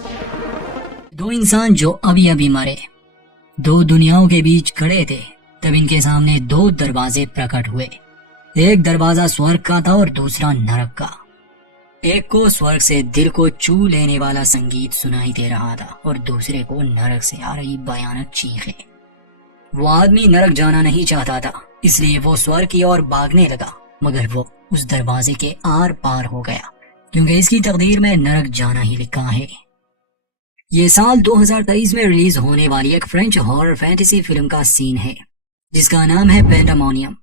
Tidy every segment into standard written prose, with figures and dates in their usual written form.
दो इंसान जो अभी अभी मरे, दो दुनियाओं के बीच खड़े थे। तब इनके सामने दो दरवाजे प्रकट हुए। एक दरवाजा स्वर्ग का था और दूसरा नरक का। एक को स्वर्ग से दिल को छू लेने वाला संगीत सुनाई दे रहा था और दूसरे को नरक से आ रही भयानक चीखें। वो आदमी नरक जाना नहीं चाहता था, इसलिए वो स्वर्ग की ओर भागने लगा, मगर वो उस दरवाजे के आर पार हो गया, क्योंकि इसकी तकदीर में नरक जाना ही लिखा है। ये साल 2023 में रिलीज होने वाली एक फ्रेंच हॉरर फैंटेसी फिल्म का सीन है, जिसका नाम है पेंडेमोनियम।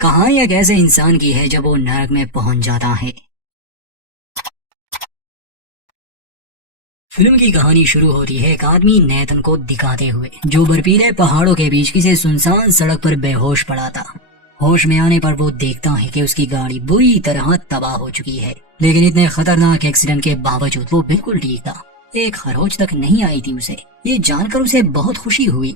कहानी एक ऐसे इंसान की है जब वो नरक में पहुंच जाता है। फिल्म की कहानी शुरू होती है एक आदमी नेथन को दिखाते हुए, जो बर्फीले पहाड़ों के बीच किसी सुनसान सड़क पर बेहोश पड़ा था। होश में आने पर वो देखता है कि उसकी गाड़ी बुरी तरह तबाह हो चुकी है, लेकिन इतने खतरनाक एक्सीडेंट के बावजूद वो बिल्कुल ठीक था। एक खरोच तक नहीं आई थी उसे। ये जानकर उसे बहुत खुशी हुई,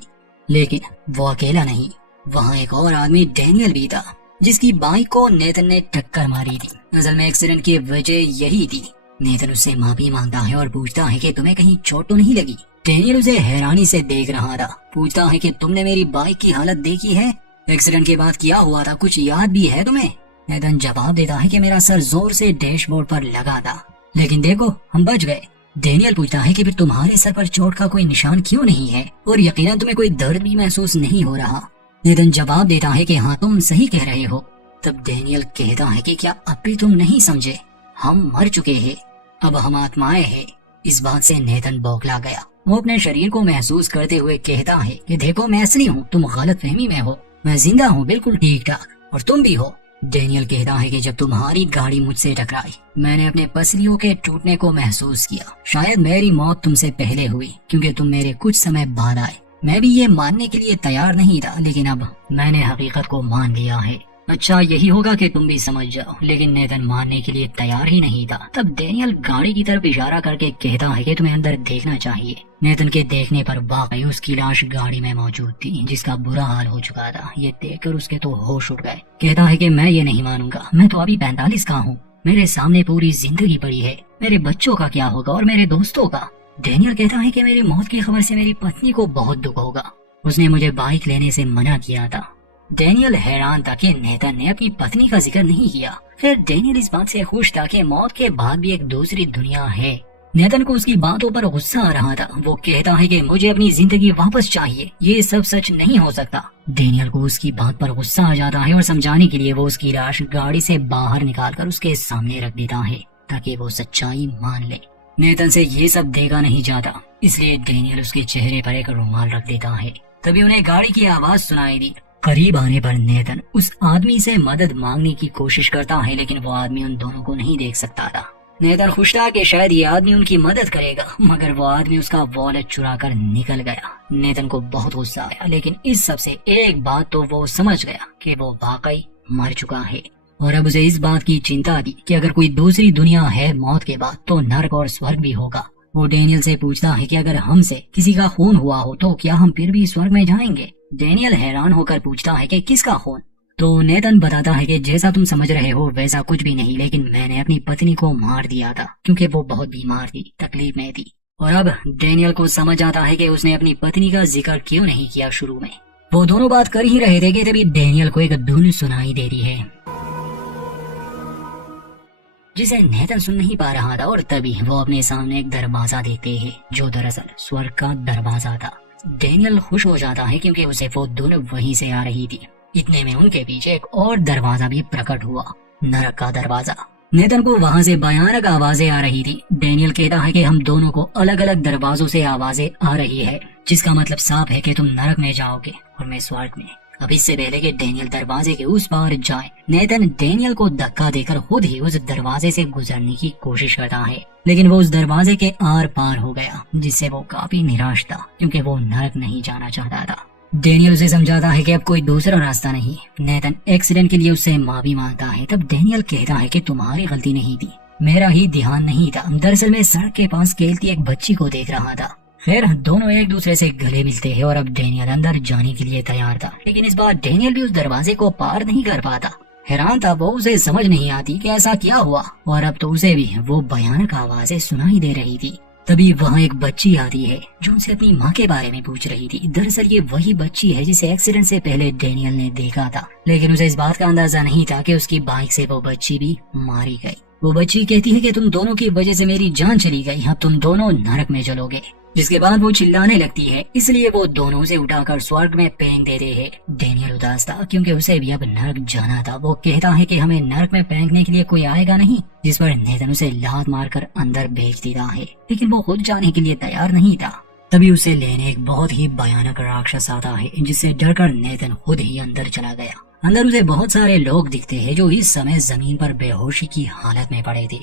लेकिन वो अकेला नहीं, वहाँ एक और आदमी डैनियल भी था, जिसकी बाइक को नेथन ने टक्कर मारी थी। असल में एक्सीडेंट की वजह यही थी। नेथन उससे माफी मांगता है और पूछता है कि तुम्हें कहीं चोट तो नहीं लगी। डैनियल उसे हैरानी से देख रहा था, पूछता है कि तुमने मेरी बाइक की हालत देखी है? एक्सीडेंट के बाद क्या हुआ था, कुछ याद भी है तुम्हें? नेथन जवाब देता है कि मेरा सर जोर से डैशबोर्ड पर लगा था, लेकिन देखो हम बच गए। डैनियल पूछता है कि फिर तुम्हारे सर पर चोट का कोई निशान क्यों नहीं है, और यकीनन तुम्हें कोई दर्द भी महसूस नहीं हो रहा? नेथन जवाब देता है कि हाँ, तुम सही कह रहे हो। तब डैनियल कहता है कि क्या अब भी तुम नहीं समझे? हम मर चुके हैं, अब हम आत्माएं हैं। इस बात से नेथन बौखला गया। वो अपने शरीर को महसूस करते हुए कहता है कि देखो मैं असली हूँ, तुम गलत फहमी में हो, मैं जिंदा हूँ, बिल्कुल ठीक ठाक, और तुम भी हो। डैनियल कहता है कि जब तुम्हारी गाड़ी मुझसे टकराई, मैंने अपने पसलियों के टूटने को महसूस किया। शायद मेरी मौत तुमसे पहले हुई, क्योंकि तुम मेरे कुछ समय बाद आए। मैं भी ये मानने के लिए तैयार नहीं था, लेकिन अब मैंने हकीकत को मान लिया है। अच्छा यही होगा कि तुम भी समझ जाओ, लेकिन नेथन मानने के लिए तैयार ही नहीं था। तब डैनियल गाड़ी की तरफ इशारा करके कहता है कि तुम्हें अंदर देखना चाहिए। नेथन के देखने पर वाकई उसकी लाश गाड़ी में मौजूद थी, जिसका बुरा हाल हो चुका था। ये देखकर उसके तो होश उड़ गए। कहता है कि मैं ये नहीं मानूंगा, मैं तो अभी 45 का हूँ, मेरे सामने पूरी जिंदगी पड़ी है। मेरे बच्चों का क्या होगा और मेरे दोस्तों का? डैनियल कहता है कि मेरी मौत की खबर से मेरी पत्नी को बहुत दुख होगा, उसने मुझे बाइक लेने से मना किया था। डैनियल हैरान था कि नेथन ने अपनी पत्नी का जिक्र नहीं किया। फिर डैनियल इस बात से खुश था कि मौत के बाद भी एक दूसरी दुनिया है। नेथन को उसकी बातों पर गुस्सा आ रहा था। वो कहता है कि मुझे अपनी जिंदगी वापस चाहिए, ये सब सच नहीं हो सकता। डैनियल को उसकी बात पर गुस्सा आ जाता है और समझाने के लिए वो उसकी लाश गाड़ी से बाहर निकालकर उसके सामने रख देता है, ताकि वो सच्चाई मान ले। नेथन से ये सब देखा नहीं जाता, इसलिए डैनियल उसके चेहरे पर एक रुमाल रख देता है। तभी उन्हें गाड़ी की आवाज सुनाई दी। करीब आने पर नेथन उस आदमी से मदद मांगने की कोशिश करता है, लेकिन वो आदमी उन दोनों को नहीं देख सकता था। नेथन खुश था कि शायद ये आदमी उनकी मदद करेगा, मगर वो आदमी उसका वॉलेट चुरा कर निकल गया। नेथन को बहुत गुस्सा आया, लेकिन इस सब से एक बात तो वो समझ गया कि वो वाकई मर चुका है, और अब उसे इस बात की चिंता थी कि अगर कोई दूसरी दुनिया है मौत के बाद, तो नर्क और स्वर्ग भी होगा। वो डैनियल से पूछता है कि अगर हमसे किसी का खून हुआ हो तो क्या हम फिर भी स्वर्ग में जाएंगे? डैनियल हैरान होकर पूछता है कि किसका खून? तो नेथन बताता है कि जैसा तुम समझ रहे हो वैसा कुछ भी नहीं, लेकिन मैंने अपनी पत्नी को मार दिया था, क्योंकि वो बहुत बीमार थी, तकलीफ में थी। और अब डैनियल को समझ आता है कि उसने अपनी पत्नी का जिक्र क्यों नहीं किया शुरू में। वो दोनों बात कर ही रहे थे कि तभी डैनियल को एक धुन सुनाई दे रही है, जिसे नेथन सुन नहीं पा रहा था। और तभी वो अपने सामने एक दरवाजा देखते हैं, जो दरअसल स्वर्ग का दरवाजा था। डैनियल खुश हो जाता है, क्योंकि उसे वो धुन वहीं से आ रही थी। इतने में उनके पीछे एक और दरवाजा भी प्रकट हुआ, नरक का दरवाजा। नेथन को वहाँ से भयानक आवाजें आ रही थी। डैनियल कहता है कि हम दोनों को अलग अलग दरवाजों से आवाजें आ रही है, जिसका मतलब साफ है कि तुम नरक में जाओगे और मैं स्वर्ग में। अब इससे पहले कि डैनियल दरवाजे के उस पार जाए, नेथन डैनियल को धक्का देकर खुद ही उस दरवाजे से गुजरने की कोशिश करता है, लेकिन वो उस दरवाजे के आर पार हो गया, जिससे वो काफी निराश था, क्योंकि वो नरक नहीं जाना चाहता था। डैनियल उसे समझाता है कि अब कोई दूसरा रास्ता नहीं। नेथन एक्सीडेंट के लिए उससे माफी मांगता है। तब डैनियल कहता है कि तुम्हारी गलती नहीं थी, मेरा ही ध्यान नहीं था। दरअसल मैं सड़क के पास खेलती एक बच्ची को देख रहा था। फिर दोनों एक दूसरे से गले मिलते हैं और अब डैनियल अंदर जाने के लिए तैयार था, लेकिन इस बार डैनियल भी उस दरवाजे को पार नहीं कर पाता। हैरान था वो, उसे समझ नहीं आती कि ऐसा क्या हुआ, और अब तो उसे भी वो भयानक आवाजें सुनाई दे रही थी। तभी वहाँ एक बच्ची आती है जो उनसे अपनी माँ के बारे में पूछ रही थी। दरअसल ये वही बच्ची है जिसे एक्सीडेंट से पहले डैनियल ने देखा था, लेकिन उसे इस बात का अंदाजा नहीं था कि उसकी बाइक से वो बच्ची भी मारी गई। वो बच्ची कहती है कि तुम दोनों की वजह से मेरी जान चली गई, अब तुम दोनों नरक में चलोगे। जिसके बाद वो चिल्लाने लगती है, इसलिए वो दोनों उसे उठाकर स्वर्ग में फेंक देते हैं। डैनियल उदास था क्योंकि उसे भी अब नरक जाना था। वो कहता है कि हमें नरक में फेंकने के लिए कोई आएगा नहीं, जिस पर नेथन उसे लात मारकर अंदर भेज देता है, लेकिन वो खुद जाने के लिए तैयार नहीं था। तभी उसे लेने एक बहुत ही भयानक राक्षस आता है, जिससे डरकर नेथन खुद ही अंदर चला गया। अंदर उसे बहुत सारे लोग दिखते हैं जो इस समय जमीन पर बेहोशी की हालत में पड़े थे।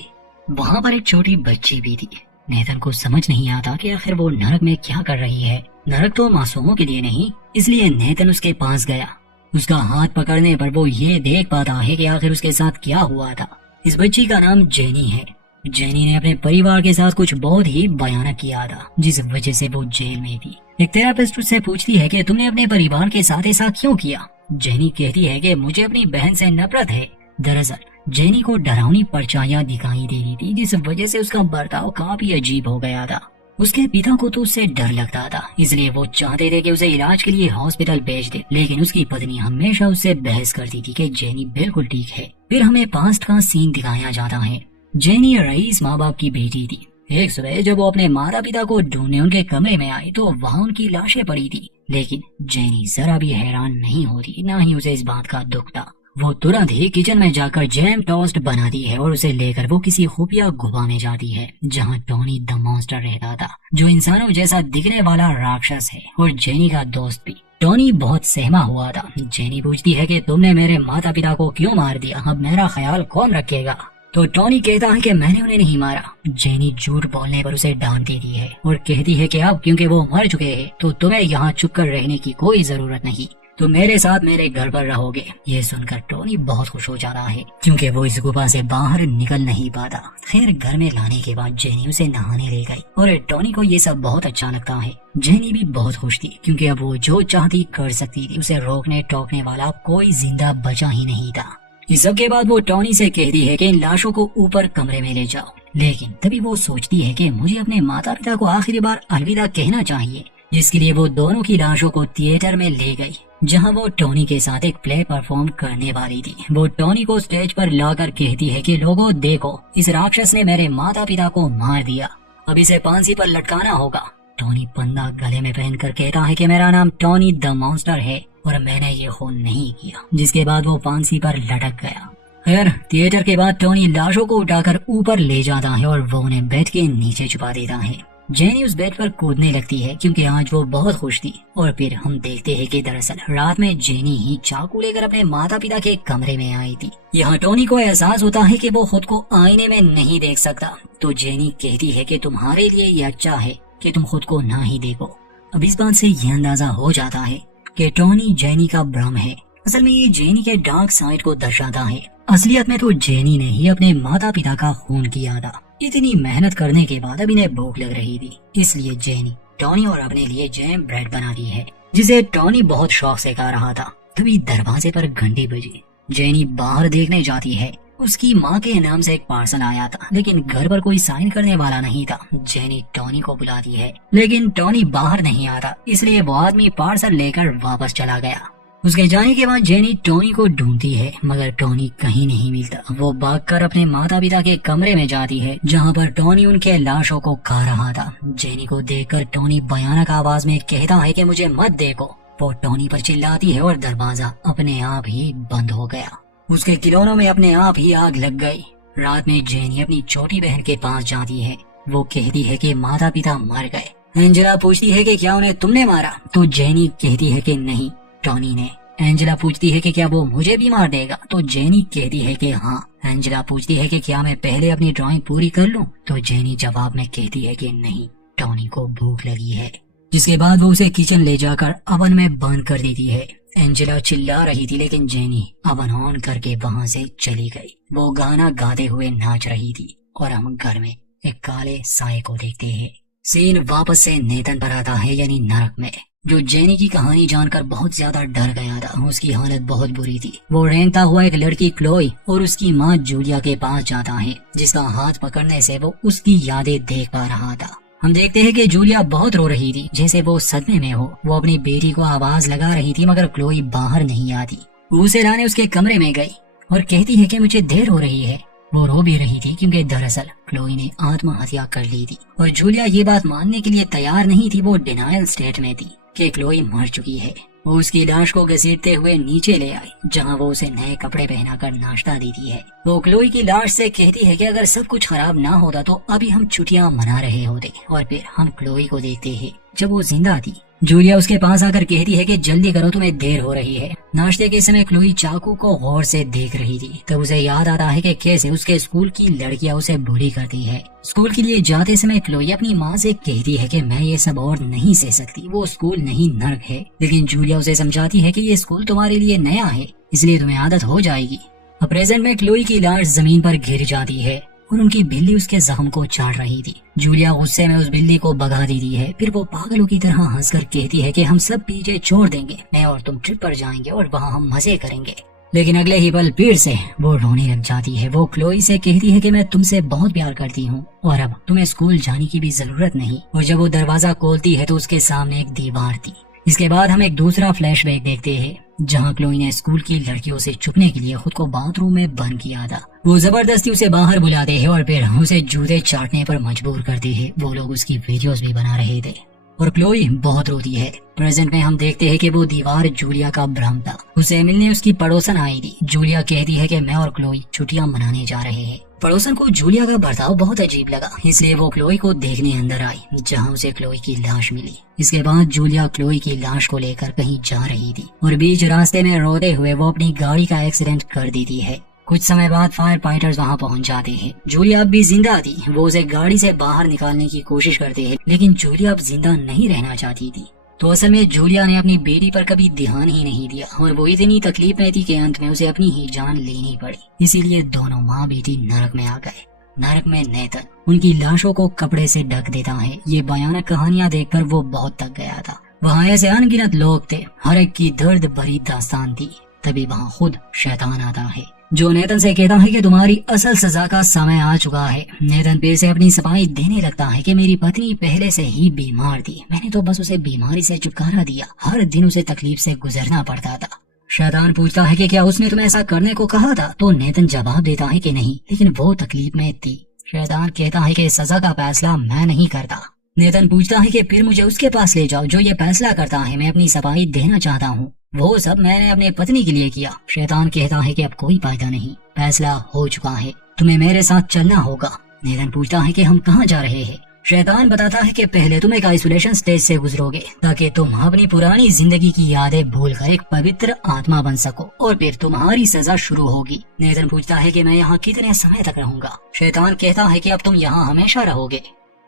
वहाँ पर एक छोटी बच्ची भी थी। नेथन को समझ नहीं आता कि आखिर वो नरक में क्या कर रही है। नरक तो मासूमों के लिए नहीं, इसलिए नेथन उसके पास गया। उसका हाथ पकड़ने पर वो ये देख पाता है कि आखिर उसके साथ क्या हुआ था। इस बच्ची का नाम जेनी है। जेनी ने अपने परिवार के साथ कुछ बहुत ही भयानक किया था, जिस वजह से वो जेल में थी। एक थेरापिस्ट उससे पूछती है कि तुमने अपने परिवार के साथ ऐसा क्यों किया। जेनी कहती है कि मुझे अपनी बहन से नफरत है। दरअसल जेनी को डरावनी परछाइयां दिखाई दे रही थी, जिस वजह से उसका बर्ताव काफी अजीब हो गया था। उसके पिता को तो उससे डर लगता था, इसलिए वो चाहते थे कि उसे इलाज के लिए हॉस्पिटल भेज दे, लेकिन उसकी पत्नी हमेशा उससे बहस करती थी कि जेनी बिल्कुल ठीक है। फिर हमें पास्ट का सीन दिखाया जाता है। जेनी रईस माँ बाप की बेटी थी। एक सुबह जब वो अपने माता पिता को ढूंढने उनके कमरे में आई तो वहाँ उनकी लाशें पड़ी थी, लेकिन जेनी जरा भी हैरान नहीं होती, न ही उसे इस बात का दुख था। वो तुरंत ही किचन में जाकर जैम टोस्ट बनाती है और उसे लेकर वो किसी खुफिया गुफा में जाती है, जहाँ टोनी द मॉन्स्टर रहता था, जो इंसानों जैसा दिखने वाला राक्षस है और जेनी का दोस्त भी। टोनी बहुत सहमा हुआ था। जेनी पूछती है कि तुमने मेरे माता पिता को क्यों मार दिया, अब मेरा ख्याल कौन रखेगा। तो टोनी कहता है कि मैंने उन्हें नहीं मारा। जेनी झूठ बोलने पर उसे डांट देती है और कहती है कि अब क्योंकि वो मर चुके हैं तो तुम्हें यहाँ चुप कर रहने की कोई जरूरत नहीं, तो मेरे साथ मेरे घर पर रहोगे। ये सुनकर टोनी बहुत खुश हो जाता है क्योंकि वो इस गुफा से बाहर निकल नहीं पाता। खैर घर में लाने के बाद जेनी उसे नहाने ले गई और टोनी को ये सब बहुत अच्छा लगता है। जेनी भी बहुत खुश थी क्योंकि अब वो जो चाहती कर सकती थी। उसे रोकने टोकने वाला कोई जिंदा बचा ही नहीं था। इस सब के बाद वो टोनी से कहती है कि इन लाशों को ऊपर कमरे में ले जाओ, लेकिन तभी वो सोचती है कि मुझे अपने माता पिता को आखिरी बार अलविदा कहना चाहिए, जिसके लिए वो दोनों की लाशों को थिएटर में ले गई, जहां वो टोनी के साथ एक प्ले परफॉर्म करने वाली थी। वो टोनी को स्टेज पर लाकर कहती है कि लोगों देखो, इस राक्षस ने मेरे माता पिता को मार दिया, अब इसे फांसी पर लटकाना होगा। टोनी पंदा गले में पहनकर कहता है कि मेरा नाम टोनी द मॉन्स्टर है और मैंने ये खून नहीं किया, जिसके बाद वो फांसी पर लटक गया। खैर थिएटर के बाद टोनी लाशों को उठाकर ऊपर ले जाता है और वो उन्हें बेड के नीचे छुपा देता है। जेनी उस बेड पर कूदने लगती है क्योंकि आज वो बहुत खुश थी। और फिर हम देखते हैं कि दरअसल रात में जेनी ही चाकू लेकर अपने माता पिता के कमरे में आई थी। यहाँ टोनी को एहसास होता है कि वो खुद को आईने में नहीं देख सकता, तो जेनी कहती है कि तुम्हारे लिए ये अच्छा है कि तुम खुद को ना ही देखो। अब इस बात से यह अंदाजा हो जाता है कि टोनी जेनी का भ्रम है। असल में ये जेनी के डार्क साइड को दर्शाता है। असलियत में तो जेनी ने ही अपने माता पिता का खून किया था। इतनी मेहनत करने के बाद अब इन्हें भूख लग रही थी, इसलिए जेनी टोनी और अपने लिए जैम ब्रेड बनाती है, जिसे टोनी बहुत शौक से खा रहा था। तभी दरवाजे पर घंटी बजी। जेनी बाहर देखने जाती है। उसकी माँ के नाम से एक पार्सल आया था, लेकिन घर पर कोई साइन करने वाला नहीं था। जेनी टोनी को बुलाती है, लेकिन टोनी बाहर नहीं आता, इसलिए वो आदमी पार्सल लेकर वापस चला गया। उसके जाने के बाद जेनी टोनी को ढूंढती है, मगर टोनी कहीं नहीं मिलता। वो भागकर अपने माता पिता के कमरे में जाती है, जहाँ पर टोनी उनके लाशों को खा रहा था। जेनी को देखकर टोनी भयानक आवाज में कहता है कि मुझे मत देखो। वो टोनी पर चिल्लाती है और दरवाजा अपने आप ही बंद हो गया। उसके खिलौनों में अपने आप ही आग लग गई। रात में जेनी अपनी छोटी बहन के पास जाती है। वो कहती है कि माता पिता मर गए। एंजेला पूछती है कि क्या उन्हें तुमने मारा, तो जेनी कहती है कि नहीं, टोनी ने। एंजेला पूछती है कि क्या वो मुझे भी मार देगा, तो जेनी कहती है कि हाँ। एंजेला पूछती है कि क्या मैं पहले अपनी ड्राइंग पूरी कर लूं, तो जेनी जवाब में कहती है कि नहीं, टोनी को भूख लगी है। जिसके बाद वो उसे किचन ले जाकर ओवन में बंद कर देती है। एंजेला चिल्ला रही थी, लेकिन जेनी ओवन ऑन करके वहाँ से चली गई। वो गाना गाते हुए नाच रही थी और हम घर में एक काले साए को देखते हैं। सीन वापस से नेथन पर आता है, यानी नरक में, जो जेनी की कहानी जानकर बहुत ज्यादा डर गया था। उसकी हालत बहुत बुरी थी। वो रेंगता हुआ एक लड़की क्लोई और उसकी माँ जूलिया के पास जाता है, जिसका हाथ पकड़ने से वो उसकी यादें देख पा रहा था। हम देखते हैं कि जूलिया बहुत रो रही थी, जैसे वो सदमे में हो। वो अपनी बेटी को आवाज लगा रही थी मगर क्लोई बाहर नहीं आती। वो उसे लाने उसके कमरे में गई और कहती है कि मुझे देर हो रही है। वो रो भी रही थी क्योंकि दरअसल क्लोई ने आत्महत्या कर ली थी और जूलिया ये बात मानने के लिए तैयार नहीं थी। वो डिनायल स्टेट में थी कि क्लोई मर चुकी है। वो उसकी लाश को घसीटते हुए नीचे ले आई, जहां वो उसे नए कपड़े पहनाकर नाश्ता देती है। वो क्लोई की लाश से कहती है कि अगर सब कुछ खराब ना होता तो अभी हम छुट्टियां मना रहे होते। और फिर हम क्लोई को देखते हैं जब वो जिंदा थी। जूलिया उसके पास आकर कहती है कि जल्दी करो, तुम्हें देर हो रही है। नाश्ते के समय क्लोई चाकू को गौर से देख रही थी। तब उसे याद आता है कि कैसे उसके स्कूल की लड़कियां उसे बुली करती है। स्कूल के लिए जाते समय क्लोई अपनी माँ से कहती है कि मैं ये सब और नहीं सह सकती, वो स्कूल नहीं नर्क है। लेकिन जूलिया उसे समझाती है कि ये स्कूल तुम्हारे लिए नया है, इसलिए तुम्हें आदत हो जाएगी। अब प्रेजेंट में क्लोई की लाश जमीन पर गिर जाती है और उनकी बिल्ली उसके जख्म को चाट रही थी। जूलिया गुस्से में उस बिल्ली को भगा देती है। फिर वो पागलों की तरह हंसकर कहती है कि हम सब पीछे छोड़ देंगे, मैं और तुम ट्रिप पर जाएंगे और वहाँ हम मजे करेंगे। लेकिन अगले ही पल फिर से वो रोने लग जाती है। वो क्लोई से कहती है कि मैं तुमसे बहुत प्यार करती हूँ और अब तुम्हें स्कूल जाने की भी जरूरत नहीं। और जब वो दरवाजा खोलती है तो उसके सामने एक दीवार थी। इसके बाद हम एक दूसरा फ्लैशबैक देखते हैं, जहां क्लोई ने स्कूल की लड़कियों से छुपने के लिए खुद को बाथरूम में बंद किया था। वो जबरदस्ती उसे बाहर बुलाते हैं और फिर उसे जूते चाटने पर मजबूर करते हैं। वो लोग उसकी वीडियोस भी बना रहे थे और क्लोई बहुत रोती है। प्रेजेंट में हम देखते हैं कि वो दीवार जूलिया का भ्रम था। उसे मिलने उसकी पड़ोसन आई थी। जूलिया कहती है कि मैं और क्लोई छुट्टियां मनाने जा रहे हैं। पड़ोसन को जूलिया का बर्ताव बहुत अजीब लगा, इसलिए वो क्लोई को देखने अंदर आई, जहां उसे क्लोई की लाश मिली। इसके बाद जूलिया क्लोई की लाश को लेकर कहीं जा रही थी और बीच रास्ते में रोते हुए वो अपनी गाड़ी का एक्सीडेंट कर देती है। कुछ समय बाद फायर फाइटर्स वहां पहुंच जाते हैं। जूलिया अब भी जिंदा थी। वो उसे गाड़ी से बाहर निकालने की कोशिश करते हैं, लेकिन जूलिया अब जिंदा नहीं रहना चाहती थी। तो असल में जूलिया ने अपनी बेटी पर कभी ध्यान ही नहीं दिया और वो इतनी तकलीफ में थी कि अंत में उसे अपनी ही जान लेनी पड़ी। इसीलिए दोनों माँ बेटी नरक में आ गए। नरक में नेतन उनकी लाशों को कपड़े से ढक देता है। ये भयानक कहानियां देखकर वो बहुत थक गया था। वहाँ ऐसे अनगिनत लोग थे, हर एक की दर्द भरी दास्तान थी। तभी वहाँ खुद शैतान आता है, जो नेतन से कहता है कि तुम्हारी असल सजा का समय आ चुका है। नेतन फिर से अपनी सफाई देने लगता है कि मेरी पत्नी पहले से ही बीमार थी, मैंने तो बस उसे बीमारी से छुटकारा दिया, हर दिन उसे तकलीफ से गुजरना पड़ता था। शैतान पूछता है कि क्या उसने तुम्हें ऐसा करने को कहा था? तो नेतन जवाब देता है कि नहीं, लेकिन वो तकलीफ में थी। शैतान कहता है कि सजा का फैसला मैं नहीं करता। नेतन पूछता है कि फिर मुझे उसके पास ले जाओ जो ये फैसला करता है, मैं अपनी सफाई देना चाहता हूँ, वो सब मैंने अपने पत्नी के लिए किया। शैतान कहता है कि अब कोई फायदा नहीं, फैसला हो चुका है, तुम्हें मेरे साथ चलना होगा। नेतन पूछता है कि हम कहाँ जा रहे हैं? शैतान बताता है कि पहले तुम एक आइसोलेशन स्टेज से गुजरोगे ताकि तुम अपनी पुरानी जिंदगी की यादें भूलकर एक पवित्र आत्मा बन सको और फिर तुम्हारी सजा शुरू होगी। नेतन पूछता है कि मैं यहाँ कितने समय तक रहूंगा? शैतान कहता है कि अब तुम यहाँ हमेशा रहोगे।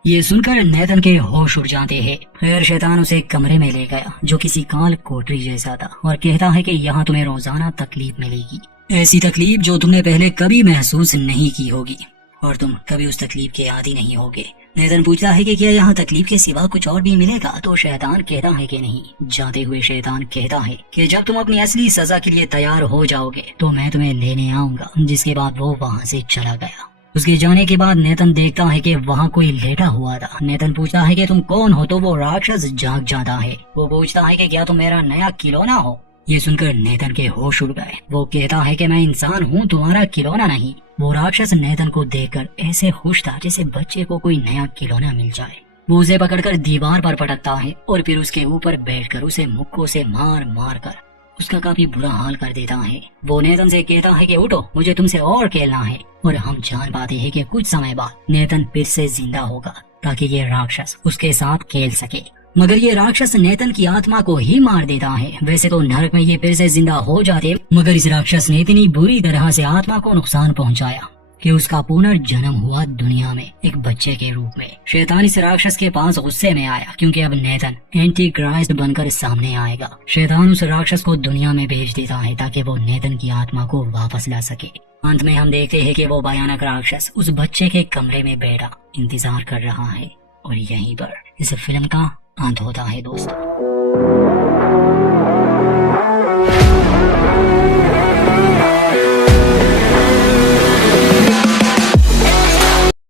ये सुनकर नेतन के होश उड़ जाते हैं। फिर शैतान उसे एक कमरे में ले गया जो किसी काल कोठरी जैसा था और कहता है कि यहाँ तुम्हें रोजाना तकलीफ मिलेगी, ऐसी तकलीफ जो तुमने पहले कभी महसूस नहीं की होगी और तुम कभी उस तकलीफ के आदी नहीं होगे। नेतन पूछता है कि क्या यहाँ तकलीफ के सिवा कुछ और भी मिलेगा? तो शैतान कहता है कि नहीं। जाते हुए शैतान कहता है कि जब तुम अपनी असली सजा के लिए तैयार हो जाओगे तो मैं तुम्हें लेने आऊंगा। जिसके बाद वो वहाँ से चला गया। उसके जाने के बाद नेतन देखता है कि वहाँ कोई लेटा हुआ था। नेतन पूछता है कि तुम कौन हो? तो वो राक्षस जाग जाता है। वो पूछता है कि क्या तुम मेरा नया खिलौना हो? ये सुनकर नेतन के होश उड़ गए। वो कहता है कि मैं इंसान हूँ, तुम्हारा खिलौना नहीं। वो राक्षस नेतन को देखकर ऐसे खुश था जैसे बच्चे को कोई नया खिलौना मिल जाए। वो उसे पकड़कर दीवार पर पटकता है और फिर उसके ऊपर बैठकर उसे मुक्कों से मार मार कर उसका काफी बुरा हाल कर देता है। वो नेतन से कहता है कि उठो, मुझे तुमसे और खेलना है। और हम जान पाते हैं कि कुछ समय बाद नेतन फिर से जिंदा होगा ताकि ये राक्षस उसके साथ खेल सके। मगर ये राक्षस नेतन की आत्मा को ही मार देता है। वैसे तो नरक में ये फिर से जिंदा हो जाते, मगर इस राक्षस ने इतनी बुरी तरह से आत्मा को नुकसान पहुंचाया कि उसका पुनर्जन्म हुआ दुनिया में एक बच्चे के रूप में। शैतान इस राक्षस के पास गुस्से में आया क्योंकि अब नेतन एंटी क्राइस्ट बनकर सामने आएगा। शैतान उस राक्षस को दुनिया में भेज देता है ताकि वो नेतन की आत्मा को वापस ला सके। अंत में हम देखते हैं कि वो भयानक राक्षस उस बच्चे के कमरे में बैठा इंतजार कर रहा है और यहीं पर इस फिल्म का अंत होता है दोस्तों।